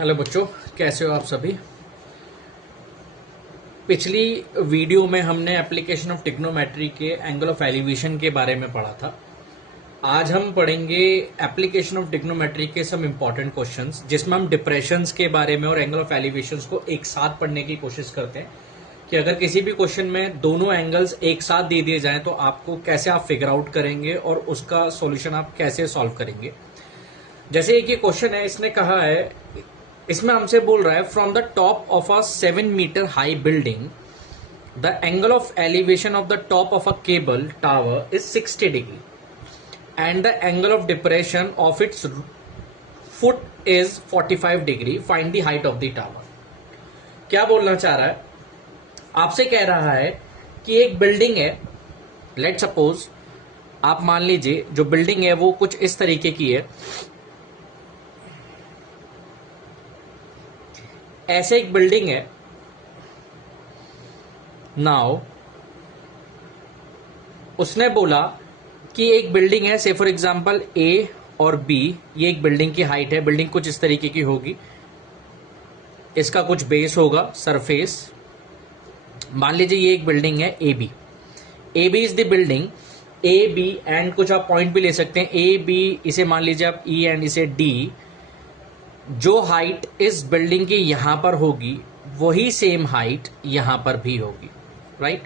Hello बच्चों, कैसे हो आप सभी। पिछली वीडियो में हमने एप्लीकेशन ऑफ ट्रिग्नोमेट्री के एंगल ऑफ एलिवेशन के बारे में पढ़ा था। आज हम पढ़ेंगे एप्लीकेशन ऑफ ट्रिग्नोमेट्री के सम इम्पॉर्टेंट क्वेश्चंस, जिसमें हम डिप्रेशंस के बारे में और एंगल ऑफ एलिवेशंस को एक साथ पढ़ने की कोशिश करते हैं कि अगर किसी भी क्वेश्चन में दोनों एंगल्स एक साथ दे दिए जाएं तो आपको कैसे आप फिगर आउट करेंगे और उसका सॉल्यूशन आप कैसे सॉल्व करेंगे। जैसे एक ये क्वेश्चन है, इसने कहा है, इसमें हमसे बोल रहा है from the top of a 7 metre high building the angle of elevation of the top of a cable tower is 60 degree and the angle of depression of its foot is 45 degree, find the height of the tower. क्या बोलना चाह रहा है, आपसे कह रहा है कि एक बिल्डिंग है, लेट सपोज आप मान लीजिए जो बिल्डिंग है वो कुछ इस तरीके की है। ऐसे एक बिल्डिंग है। नाउ उसने बोला कि एक बिल्डिंग है, से फॉर एग्जांपल ए और बी, ये एक बिल्डिंग की हाइट है। बिल्डिंग कुछ इस तरीके की होगी, इसका कुछ बेस होगा, सरफेस। मान लीजिए ये एक बिल्डिंग है A B. A B is the building. A B and कुछ आप पॉइंट भी ले सकते हैं, ए बी, इसे मान लीजिए आप ई एंड इसे डी। जो हाइट इस बिल्डिंग की यहां पर होगी वही सेम हाइट यहां पर भी होगी, राइट।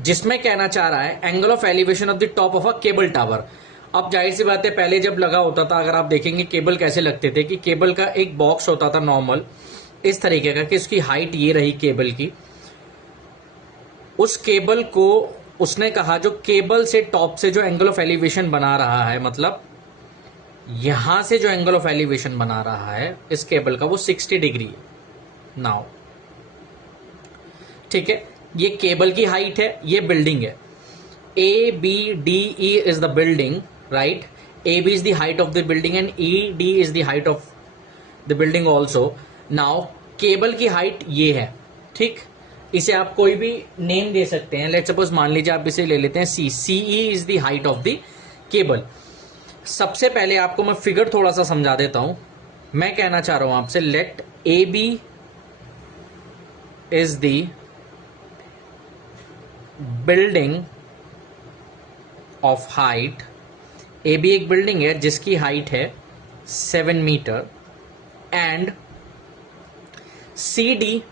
जिसमें कहना चाह रहा है angle of elevation of the top of a cable tower. अब जाहिर सी बात है, पहले जब लगा होता था, अगर आप देखेंगे केबल कैसे लगते थे कि केबल का एक बॉक्स होता था नॉर्मल इस तरीके का कि उसकी हाइट ये रही केबल की। उस केबल को उसने कहा जो केबल से टॉप से जो एंगल ऑफ एलिवेशन बना रहा है, मतलब यहां से जो एंगल ऑफ एलिवेशन बना रहा है इस केबल का, वो 60 डिग्री है। नाउ ठीक है, ये केबल की हाइट है, ये बिल्डिंग है। A B D E is the building, right. A B is the height of the building and E D is the height of the building also. Now cable की height ये है, ठीक। इसे आप कोई भी नेम दे सकते हैं। लेट्स सपोज मान लीजिए आप इसे ले लेते हैं C. C E is the height of the cable. सबसे पहले आपको मैं फिगर थोड़ा सा समझा देता हूं। मैं कहना चाह रहा हूं आपसे, let A B is the building of height. A B एक बिल्डिंग है जिसकी हाइट है 7 metre and C D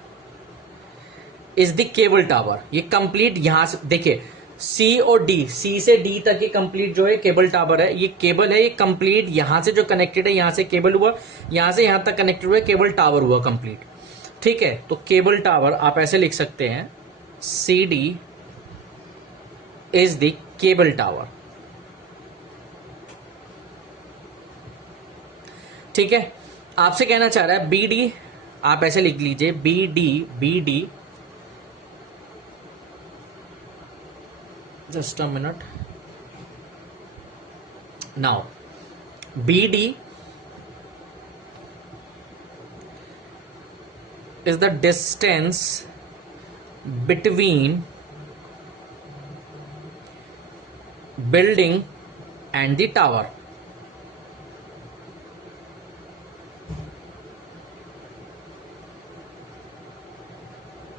is the cable tower. ये कंप्लीट यहां से देखिए, सी और डी, सी से डी तक ये कंप्लीट जो है केबल टावर है। ये केबल है, ये कंप्लीट यहां से जो कनेक्टेड है, यहां से केबल हुआ, यहां से यहां तक कनेक्टेड हुआ, केबल टावर हुआ कंप्लीट, ठीक है। तो केबल टावर आप ऐसे लिख सकते हैं, C D is the cable tower, ठीक है। आपसे कहना चाह रहा है बी डी, आप ऐसे लिख लीजिए, B D, just a minute. Now BD is the distance between building and the tower.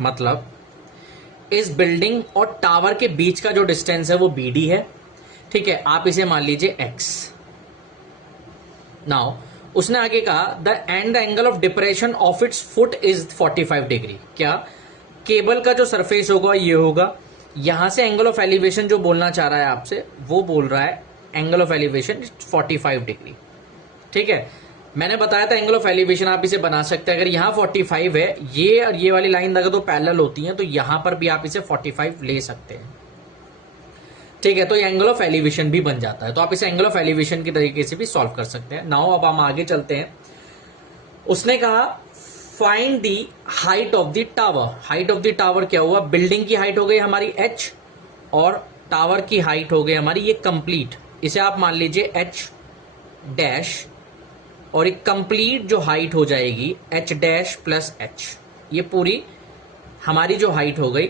मतलब इस बिल्डिंग और टावर के बीच का जो डिस्टेंस है वो BD है, ठीक है। आप इसे मान लीजिए X। नाउ उसने आगे कहा the angle of depression of its foot is 45 degree. क्या केबल का जो सरफेस होगा ये होगा। यहां से एंगल ऑफ एलिवेशन जो बोलना चाह रहा है आपसे, वो बोल रहा है एंगल ऑफ एलिवेशन 45 डिग्री, ठीक है। मैंने बताया था एंगल ऑफ एलिवेशन आप इसे बना सकते हैं। अगर यहां 45 है, ये और ये वाली लाइन अगर तो पैरेलल होती हैं तो यहां पर भी आप इसे 45 ले सकते हैं, ठीक है। तो ये एंगल ऑफ एलिवेशन भी बन जाता है। तो आप इसे एंगल ऑफ एलिवेशन की तरीके से भी सॉल्व कर सकते हैं। नाउ अब हम आगे चलते हैं। उसने कहा find the height of the tower. Height of the tower क्या हुआ, बिल्डिंग की हाइट हो गई हमारी h और टावर की हाइट हो गई हमारी ये कंप्लीट। इसे आप मान लीजिए h डैश, और एक कंप्लीट जो हाइट हो जाएगी h डैश प्लस h। ये पूरी हमारी जो हाइट हो गई,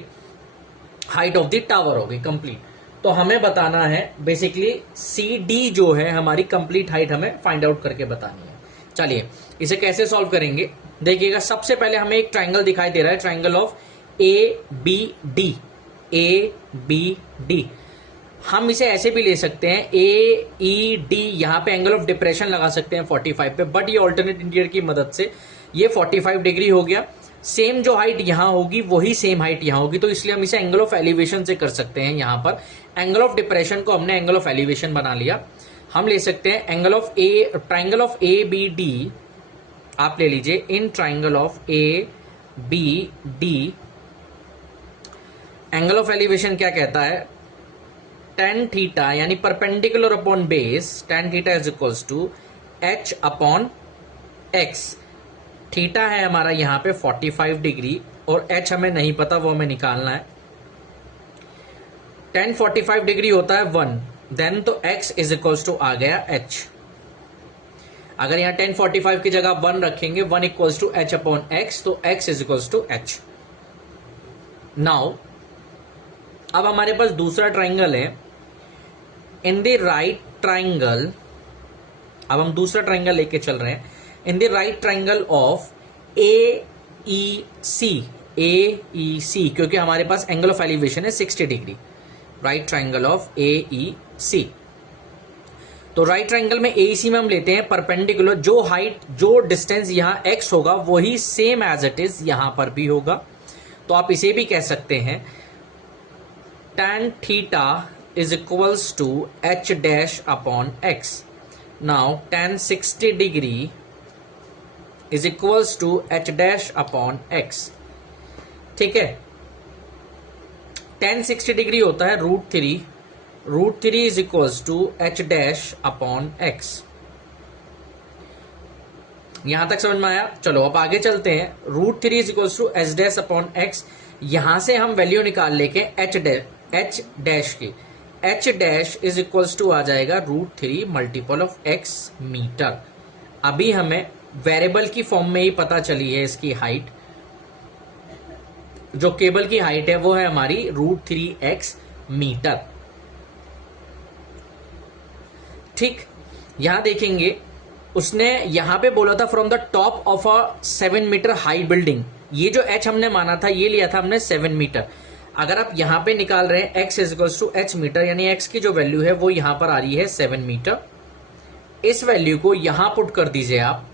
हाइट ऑफ द टावर हो गई कंप्लीट। तो हमें बताना है बेसिकली सी डी जो है हमारी कंप्लीट हाइट हमें फाइंड आउट करके बतानी है। चलिए इसे कैसे सॉल्व करेंगे देखिएगा। सबसे पहले हमें एक ट्राइंगल दिखाई दे रहा है, ट्राइंगल ऑफ ABD। ABD हम इसे ऐसे भी ले सकते हैं AED, यहां पे एंगल ऑफ डिप्रेशन लगा सकते हैं 45 पे, बट ये ऑल्टरनेट इंटीरियर की मदद से ये 45 डिग्री हो गया। सेम जो हाइट यहां होगी वही सेम हाइट यहां होगी, तो इसलिए हम इसे एंगल ऑफ एलिवेशन से कर सकते हैं। यहां पर एंगल ऑफ डिप्रेशन को हमने एंगल ऑफ एलिवेशन बना लिया। हम ले सकते हैं angle of triangle of ABD आप ले लीजिए। In triangle of ABD angle of elevation क्या कहता है, tan थीटा यानी perpendicular upon base, tan theta is equals to h upon x। Theta है हमारा यहाँ पे 45 डिग्री और h हमें नहीं पता, वो हमें निकालना है। tan 45 डिग्री होता है 1, देन तो x इज इक्वल्स टू आ गया h। अगर यहाँ tan 45 की जगह 1 रखेंगे, 1 equals to h upon x, तो x is equals to h। Now अब हमारे पास दूसरा ट्राइंगल है। इन द राइट ट्राइंगल, अब हम दूसरा ट्राइंगल लेके चल रहे हैं। In the right triangle of AEC, AEC क्योंकि हमारे पास एंगल ऑफ एलिवेशन है 60 degree. Right triangle of AEC, तो राइट ट्राइंगल में AEC में हम लेते हैं परपेंडिकुलर, जो हाइट जो डिस्टेंस यहां x होगा वही सेम एज इट इज यहां पर भी होगा। तो आप इसे भी कह सकते हैं tan theta is equals to h dash upon x. Now tan 60 degree is equals to h dash upon x. ठीक है, tan 60 डिग्री होता है √3 is equals to h dash upon x. यहां तक समझ में आया? चलो अब आगे चलते हैं। √3 is equals to h dash upon x, यहां से हम वैल्यू निकाल लेके h डैश की, h dash is equals to आ जाएगा √3 मल्टीपल ऑफ x मीटर। अभी हमें वेरिएबल की फॉर्म में ही पता चली है इसकी हाइट, जो केबल की हाइट है वो है हमारी √3x मीटर। ठीक, यहां देखेंगे उसने यहां पे बोला था from the top of a 7 metre high building. ये जो h हमने माना था ये लिया था हमने 7 मीटर। अगर आप यहां पे निकाल रहे हैं x is equals to h metre, यानी x की जो वैल्यू है वो यहां पर आ रही है 7 मीटर। इस वैल्यू को यहां पुट कर दीजिए आप,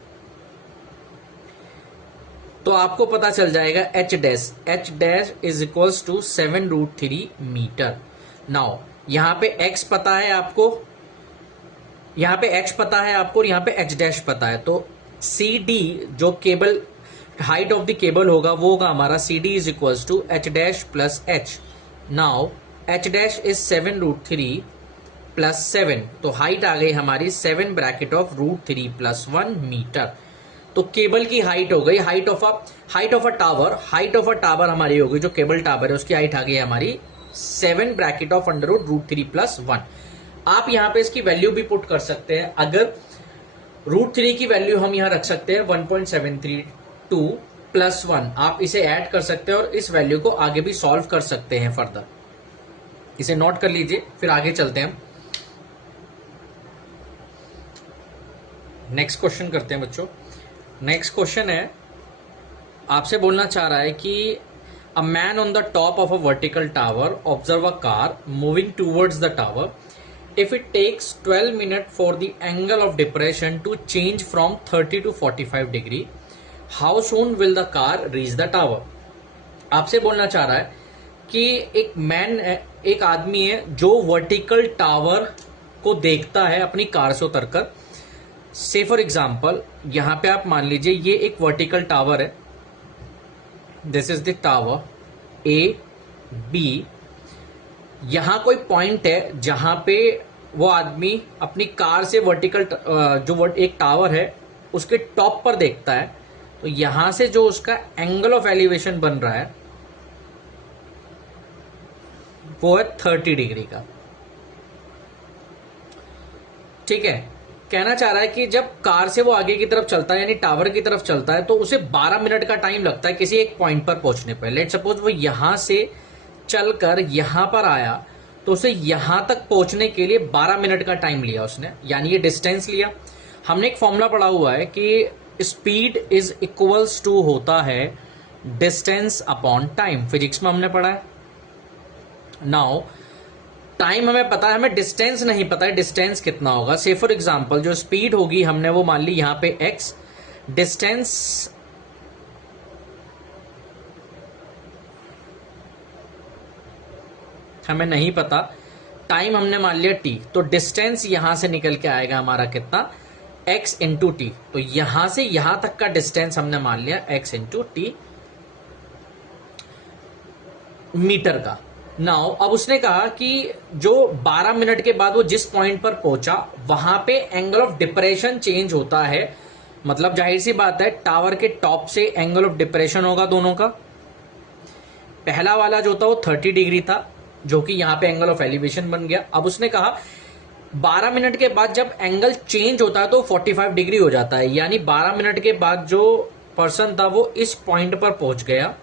तो आपको पता चल जाएगा h dash is equals to 7√3 metre. Now यहां पे x पता है आपको, यहां पे h पता है आपको और यहां पे h डैश पता है, तो CD जो cable height of the cable होगा वो होगा हमारा CD is equals to h dash plus h। Now h dash is 7√3 plus 7, तो हाइट आ गई हमारी 7 ब्रैकेट ऑफ √3 प्लस 1 मीटर। तो केबल की हाइट हो गई हाइट ऑफ अ टावर हमारी हो गई, जो केबल टावर है उसकी हाइट आ गई हमारी 7 ब्रैकेट ऑफ √3 प्लस 1। आप यहां पे इसकी वैल्यू भी पुट कर सकते हैं। अगर √3 की वैल्यू हम यहां रख सकते हैं 1.732 प्लस 1, आप इसे ऐड कर सकते हैं और इस वैल्यू को आगे भी सॉल्व कर सकते हैं फर्दर। इसे नोट कर लीजिए, फिर आगे चलते हैं। नेक्स्ट क्वेश्चन करते हैं बच्चों। नेक्स्ट क्वेश्चन है, आपसे बोलना चाह रहा है कि a man on the top of a vertical tower observe a car moving towards the tower. If it takes 12 minutes for the angle of depression to change from 30 to 45 degree, how soon will the car reach the tower? आपसे बोलना चाह रहा है कि एक आदमी है जो वर्टिकल टावर को देखता है अपनी कार से उतरकर। से फॉर एग्जाम्पल यहां पे आप मान लीजिए ये एक वर्टिकल टावर है, this is the tower A B। यहां कोई पॉइंट है जहां पे वो आदमी अपनी कार से वर्टिकल जो एक टावर है उसके टॉप पर देखता है, तो यहां से जो उसका एंगल ऑफ एलिवेशन बन रहा है वो है 30 डिग्री का। ठीक है, कहना चाह रहा है कि जब कार से वो आगे की तरफ चलता है यानी टावर की तरफ चलता है तो उसे 12 मिनट का टाइम लगता है किसी एक पॉइंट पर पहुंचने पर। लेट सपोज वो यहां से चलकर यहां पर आया तो उसे यहां तक पहुंचने के लिए 12 मिनट का टाइम लिया उसने, यानी ये डिस्टेंस लिया। हमने एक फॉर्मूला पढ़ा हुआ है कि स्पीड इज इक्वल्स टू होता है डिस्टेंस अपॉन टाइम, फिजिक्स में हमने पढ़ा है। नाउ टाइम हमें पता है, हमें डिस्टेंस नहीं पता है डिस्टेंस कितना होगा। से फॉर एग्जांपल जो स्पीड होगी हमने वो मान ली यहां पे x, डिस्टेंस हमें नहीं पता, टाइम हमने मान लिया t, तो डिस्टेंस यहां से निकल के आएगा हमारा कितना, x इंटू टी। तो यहां से यहां तक का डिस्टेंस हमने मान लिया x इंटू टी मीटर का। नाउ अब उसने कहा कि जो 12 मिनट के बाद वो जिस पॉइंट पर पहुंचा वहां पे एंगल ऑफ डिप्रेशन चेंज होता है, मतलब जाहिर सी बात है टावर के टॉप से एंगल ऑफ डिप्रेशन होगा दोनों का। पहला वाला जो था वो 30 डिग्री था, जो कि यहां पे एंगल ऑफ एलिवेशन बन गया। अब उसने कहा 12 मिनट के बाद जब एंगल चेंज होता है तो 45 डिग्री हो जाता है, यानी 12 मिनट के बाद जो पर्सन था वो इस पॉइंट पर पहुंच गया।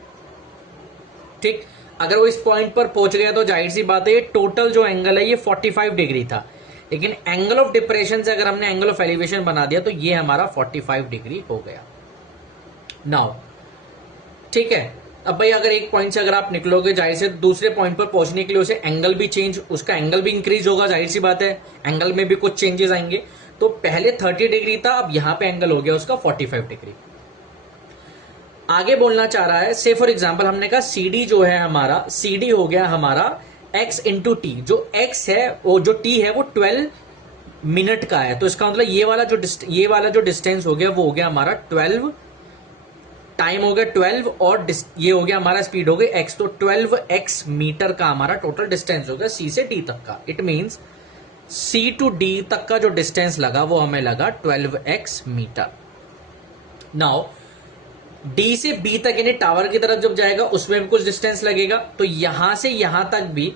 ठीक, अगर वो इस पॉइंट पर पहुंच गया तो जाहिर सी बात है ये टोटल जो एंगल है ये 45 डिग्री था, लेकिन एंगल ऑफ डिप्रेशन से अगर हमने एंगल ऑफ एलिवेशन बना दिया तो ये हमारा 45 डिग्री हो गया। नाउ ठीक है, अब भाई अगर एक पॉइंट से अगर आप निकलोगे जाहिर से दूसरे पॉइंट पर पहुंचने के लिए उसे एंगल भी चेंज, उसका एंगल भी इंक्रीज होगा, जाहिर सी बात है एंगल में भी कुछ चेंजेस आएंगे। तो पहले 30 डिग्री था, अब यहां पे एंगल हो गया उसका 45 डिग्री। आगे बोलना चाह रहा है, से फॉर एग्जाम्पल हमने कहा CD जो है हमारा, CD हो गया हमारा x इंटू टी। जो x है वो जो t है वो 12 मिनट का है, तो इसका मतलब ये वाला जो डिस्टेंस हो गया वो हो गया हमारा 12, टाइम हो गया 12 और ये हो गया हमारा स्पीड हो गई x, तो 12x मीटर का हमारा टोटल डिस्टेंस हो गया C से D तक का। It means C to D तक का जो डिस्टेंस लगा वो हमें लगा 12x मीटर। नाउ D से B तक यानी टावर की तरफ जब जाएगा उसमें भी कुछ डिस्टेंस लगेगा, तो यहां से यहां तक भी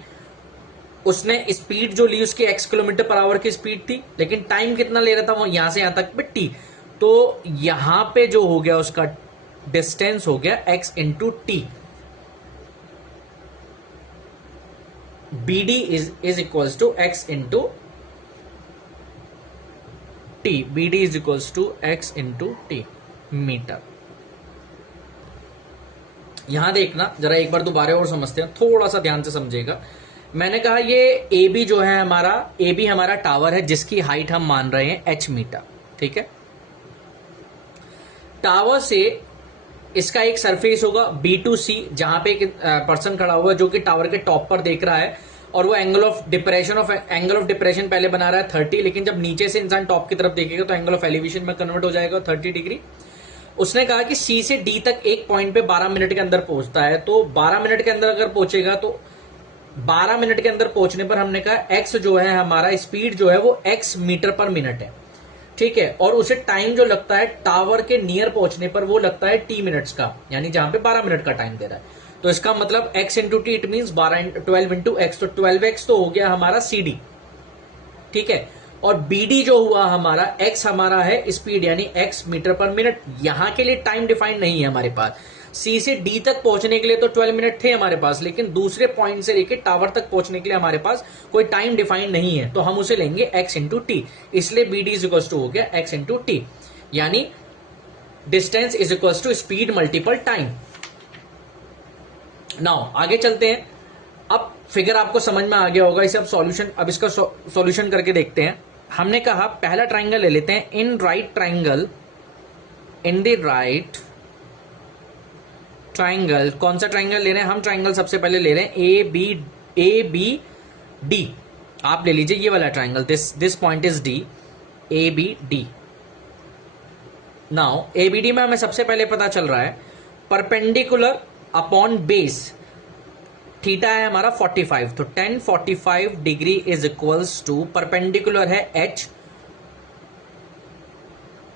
उसने स्पीड जो ली उसकी x किलोमीटर पर आवर की स्पीड थी, लेकिन टाइम कितना ले रहा था वो यहां से यहां तक पे t, तो यहां पे जो हो गया उसका डिस्टेंस हो गया x into t. BD is equals to x into t, BD is equals to x into T metre. यहां देखना जरा एक बार दोबारा और समझते हैं, थोड़ा सा ध्यान से समझेगा। मैंने कहा ये AB जो है हमारा, AB हमारा टावर है जिसकी हाइट हम मान रहे हैं h मीटर। ठीक है, टावर से इसका एक सरफेस होगा B2C, जहां पे एक पर्सन खड़ा हुआ है जो कि टावर के टॉप पर देख रहा है, और वो एंगल ऑफ डिप्रेशन पहले बना रहा है 30, लेकिन जब नीचे से इंसान टॉप की तरफ देखेगा तो एंगल ऑफ एलिवेशन में कन्वर्ट हो जाएगा 30 डिग्री। उसने कहा कि C से D तक एक पॉइंट पे 12 मिनट के अंदर पहुंचता है, तो 12 मिनट के अंदर अगर पहुंचेगा तो 12 मिनट के अंदर पहुंचने पर हमने कहा x जो है हमारा स्पीड जो है वो x मीटर पर मिनट है। ठीक है, और उसे टाइम जो लगता है टावर के नियर पहुंचने पर वो लगता है t मिनट्स का, यानी जहां पे 12 मिनट का टाइम दे रहा है। तो इसका मतलब x into T, it mean 12 into x, तो 12x तो हो गया हमारा CD। ठीक है, और BD जो हुआ हमारा, x हमारा है स्पीड यानी x मीटर पर मिनट। यहां के लिए टाइम डिफाइंड नहीं है हमारे पास, C से D तक पहुंचने के लिए तो 12 मिनट थे हमारे पास, लेकिन दूसरे पॉइंट से लेके टावर तक पहुंचने के लिए हमारे पास कोई टाइम डिफाइंड नहीं है, तो हम उसे लेंगे x इंटू टी। इसलिए BD इज इक्वल टू हो गया x इंटू टी, यानी distance is equal to speed multiple time. Now आगे चलते हैं। अब फिगर आपको समझ में आ गया होगा, इसे अब इसका सॉल्यूशन करके देखते हैं। हमने कहा पहला ट्राइंगल ले लेते हैं, इन द राइट ट्राइंगल। कौन सा ट्राइंगल ले रहे हैं हम? ट्राइंगल सबसे पहले ले रहे हैं ABD। आप ले लीजिए ये वाला triangle, this point is D, ABD। Now ABD में हमें सबसे पहले पता चल रहा है परपेंडिकुलर अपॉन बेस, थीटा है हमारा 45, तो 10 45 डिग्री इज इक्वल्स टू, परपेंडिकुलर है h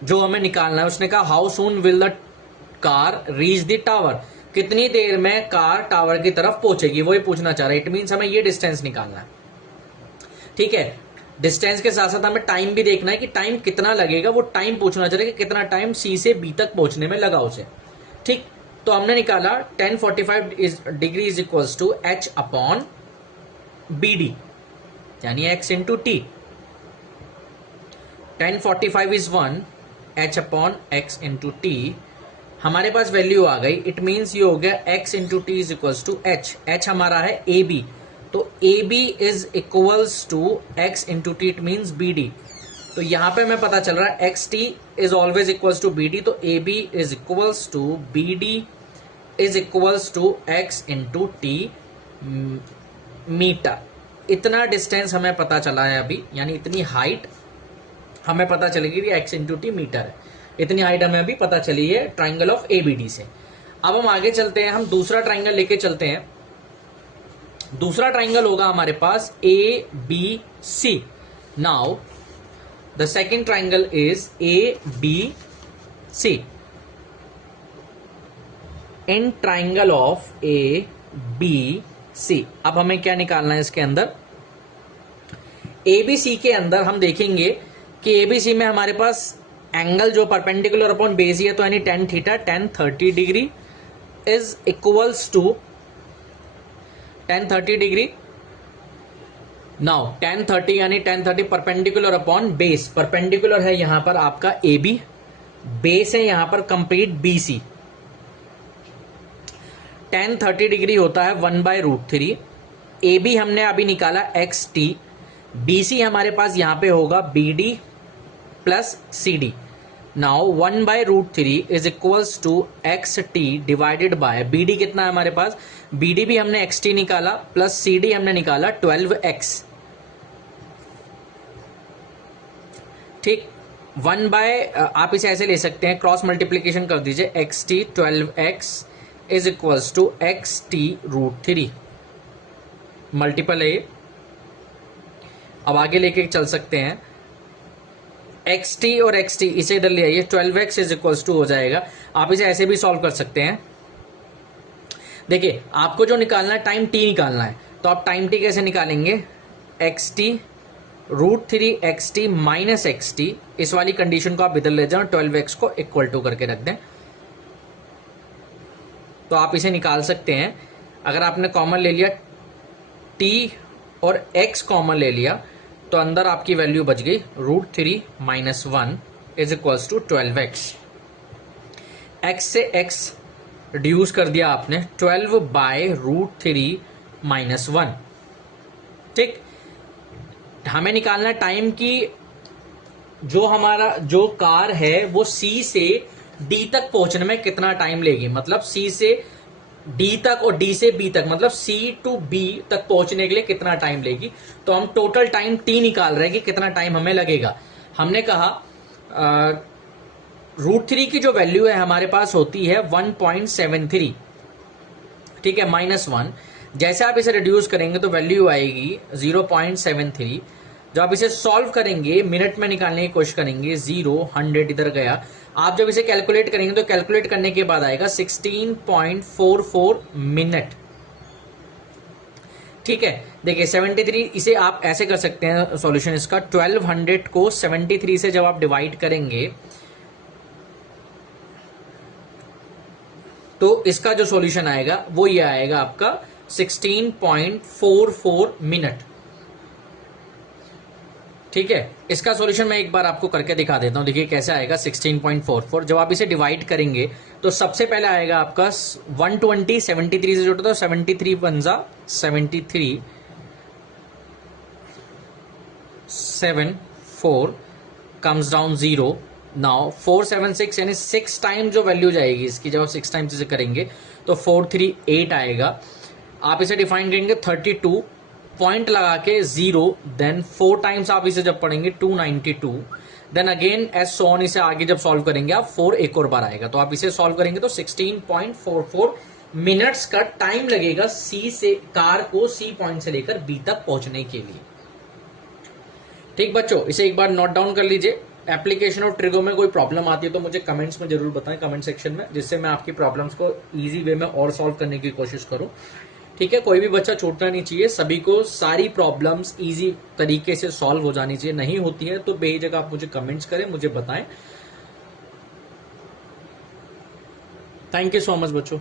जो हमें निकालना है। उसने कहा how soon will the car reach the tower, कितनी देर में कार टावर की तरफ पहुंचेगी, वही पूछना चाह रहा है। इट मीन्स हमें ये डिस्टेंस निकालना है। ठीक है, डिस्टेंस के साथ साथ हमें टाइम भी देखना है कि टाइम कितना लगेगा, वो टाइम पूछना चाह रहा है कि कितना टाइम C से B तक पहुंचने में लगा उसे। ठीक, तो हमने निकाला 10 45 डिग्री is equals to h upon BD, यानी x into t. tan 45 is 1 h upon x into t, हमारे पास वैल्यू आ गई। इट मीन्स ये हो गया x into T is equals to h, h हमारा है ए बी, तो A B is equals to x into T, it means B D. तो यहां पे हमें पता चल रहा है X T is always equals to B D, तो A B is equals to B D is equals to X into T metre. इतना डिस्टेंस हमें पता चला है अभी, यानी इतनी हाइट हमें पता चलेगी कि एक्स इंटू टी मीटर है। इतनी हाइट हमें अभी पता चली है triangle of A B D से। अब हम आगे चलते हैं, हम दूसरा ट्राइंगल लेके चलते हैं। दूसरा ट्राइंगल होगा हमारे पास A B C. Now the second triangle is A B C. In triangle of A B C, अब हमें क्या निकालना है इसके अंदर? एबीसी के अंदर हम देखेंगे कि एबीसी में हमारे पास एंगल जो परपेंडिकुलर अपॉन बेस ही है, तो यानी tan theta tan 30 degree is equals to tan 30 degree. Now tan 30 यानी tan 30 perpendicular upon base, perpendicular है यहां पर आपका ए बी, बेस है यहां पर complete B C. tan 30 degree होता है 1/√3। ए बी हमने अभी निकाला एक्स टी, बी सी हमारे पास यहां पे होगा B D plus C D. Now 1/√3 is equals to x t divided by B D. कितना है हमारे पास? बी डी भी हमने एक्स टी निकाला प्लस सी डी हमने निकाला 12x। ठीक, आप इसे ऐसे ले सकते हैं, क्रॉस मल्टीप्लीकेशन कर दीजिए, x t 12x is equals to x t √3 multiple है। अब आगे लेके चल सकते हैं, एक्स टी और एक्स टी इसे इधर ले आइए, 12x इज इक्वल्स टू हो जाएगा। आप इसे ऐसे भी सॉल्व कर सकते हैं। देखिए आपको जो निकालना है टाइम टी निकालना है, तो आप टाइम टी कैसे निकालेंगे? X t √3 x T minus x T, इस वाली कंडीशन को आप इधर ले जाओ, 12x को इक्वल टू करके रख दें, तो आप इसे निकाल सकते हैं। अगर आपने कॉमन ले लिया t और x कॉमन ले लिया, तो अंदर आपकी वैल्यू बच गई √3 minus 1 is equals to 12x। x से x रिड्यूस कर दिया आपने, 12/√3 माइनस 1। ठीक, हमें निकालना टाइम की जो हमारा जो कार है वो C से D तक पहुंचने में कितना टाइम लेगी, मतलब C से D तक और D से B तक, मतलब C to B तक पहुंचने के लिए कितना टाइम लेगी। तो हम टोटल टाइम T निकाल रहे हैं कि कितना टाइम हमें लगेगा। हमने कहा √3 की जो वैल्यू है हमारे पास होती है 1.73, ठीक है, -1। जैसे आप इसे रिड्यूस करेंगे तो वैल्यू आएगी 0.73। जब आप इसे सॉल्व करेंगे, मिनट में निकालने की कोशिश करेंगे, 0 100 इधर गया। आप जब इसे कैलकुलेट करेंगे तो कैलकुलेट करने के बाद आएगा 16.44 मिनट। ठीक है, देखिए 73, इसे आप ऐसे कर सकते हैं सॉल्यूशन इसका, 1200 को 73 से जब आप डिवाइड करेंगे तो इसका जो सॉल्यूशन आएगा वो ये आएगा आपका 16.44 मिनट। ठीक है, इसका सॉल्यूशन मैं एक बार आपको करके दिखा देता हूं। देखिए कैसे आएगा 16.44। जब आप इसे डिवाइड करेंगे तो सबसे पहले आएगा आपका 120, 73 से जोड़ो तो 73 पंजा 73 74 कम्स डाउन 0। नाउ 476 यानी 6 टाइम जो वैल्यू जाएगी इसकी, जब 6 टाइम्स इसे करेंगे तो 438 आएगा। आप इसे डिफाइन करेंगे 32 पॉइंट लगा के 0, देन 4 टाइम्स आप इसे जब पढ़ेंगे 292, देन अगेन एज सोन, इसे आगे जब सॉल्व करेंगे आप 4 एक और बार आएगा। तो आप इसे सॉल्व करेंगे तो 16.44 मिनट्स का टाइम लगेगा सी से कार को सी पॉइंट से लेकर बी तक पहुंचने के लिए। ठीक बच्चों, इसे एक बार नोट डाउन कर लीजिए। एप्लीकेशन और ट्रिगो में कोई प्रॉब्लम आती है तो मुझे कमेंट्स में जरूर बताएं, कमेंट सेक्शन में, जिससे मैं आपकी प्रॉब्लम्स को इजी वे में और सॉल्व करने की कोशिश करूं। ठीक है, कोई भी बच्चा छूटना नहीं चाहिए, सभी को सारी प्रॉब्लम्स इजी तरीके से सॉल्व हो जानी चाहिए। नहीं होती है तो बेझिझक आप मुझे कमेंट्स करें, मुझे बताएं। थैंक यू सो मच बच्चों।